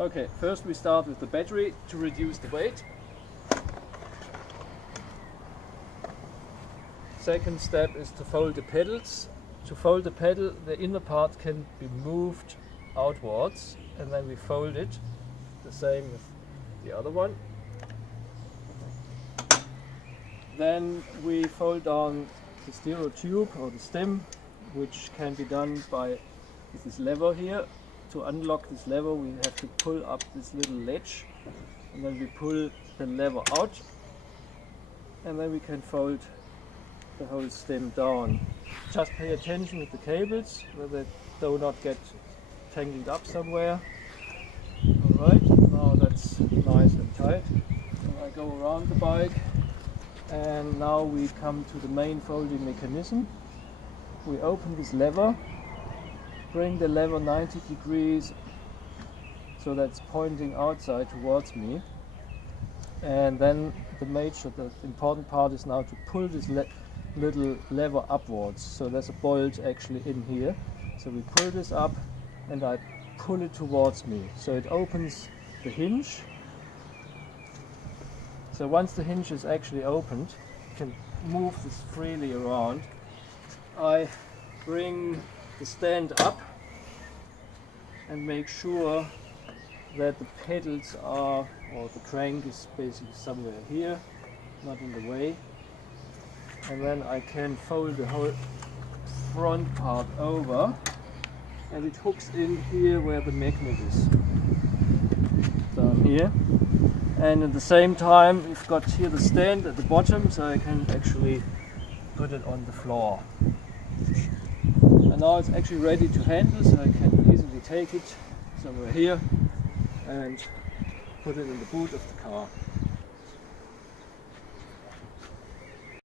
Okay, first we start with the battery to reduce the weight. Second step is to fold the pedals. To fold the pedal, the inner part can be moved outwards, and then we fold it. The same with the other one. Then we fold down the stereo tube or the stem, which can be done by this lever here. To unlock this lever, we have to pull up this little ledge, and then we pull the lever out, and then we can fold the whole stem down. Just pay attention with the cables, where they do not get tangled up somewhere. Alright, now that's nice and tight. And I go around the bike, and now we come to the main folding mechanism. We open this lever, bring the lever 90 degrees so that's pointing outside towards me, and then the important part is now to pull this little lever upwards. So there's a bolt actually in here, so we pull this up and I pull it towards me, so it opens the hinge. So once the hinge is actually opened, you can move this freely around. I bring the stand up and make sure that the pedals are, or the crank is basically somewhere here, not in the way. And then I can fold the whole front part over, and it hooks in here where the magnet is, down here. And at the same time we've got here the stand at the bottom, so I can actually put it on the floor. And now it's actually ready to handle, so I can easily take it somewhere here and put it in the boot of the car.